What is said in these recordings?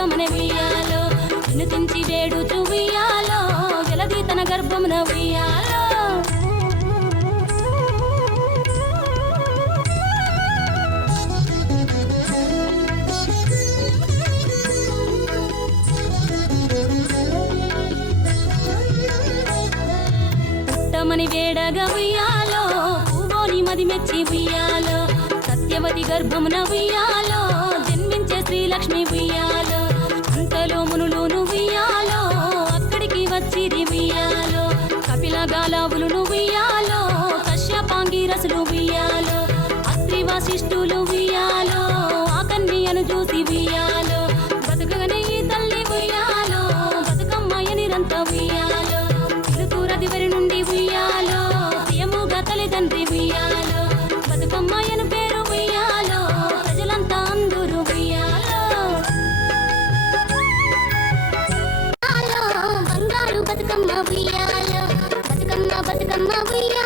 వరమడుగమన ఉయ్యాలో వినుతించి వేడుచు ఉయ్యాలో వెలది తన గర్భమున ఉయ్యాలో. పుట్టమని వేడగా ఉయ్యాలో పూవోని మది మెచ్చి ఉయ్యాలో సత్యవతి గర్భమున ఉయ్యాలో జన్మించే శ్రీలక్ష్మి ఉయ్యాలో. శిష్టులు వశిష్ఠులు ఉయ్యాలో ఆ కన్యను చూసి ఉయ్యాలో బతుకగనే ఈ తల్లి ఉయ్యాలో బతుకమ్మయ్య నిరంత ఉయ్యాలో తిరుతూర దివరి నుండి ఉయ్యాలో ప్రియముగా తల్లిదండ్రి ఉయ్యాలో బతుకమ్మయ్యను పేరు ఉయ్యాలో ప్రజలంతా అందరూ ఉయ్యాలో. బంగారు బతుకమ్మ ఉయ్యాలో బతుకమ్మ బతుకమ్మ ఉయ్యాలో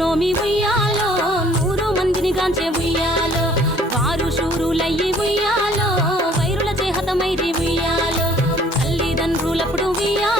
నోమి ఉయ్యాలో నూరు మందిని గాంచే ఉయ్యాలో వారు శూరులయ్యి ఉయ్యాలో వైరుల చేహతమైరి ఉయ్యాలో తల్లిదండ్రులప్పుడు ఉయ్యాలో.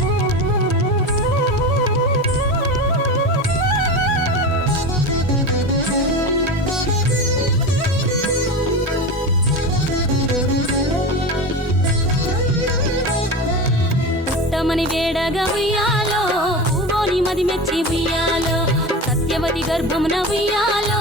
పుట్టమని వేడగా ఉయ్యాలో పువ్వోని మది మెచ్చి ఉయ్యాలో సత్యవతి గర్భమున ఉయ్యాలో.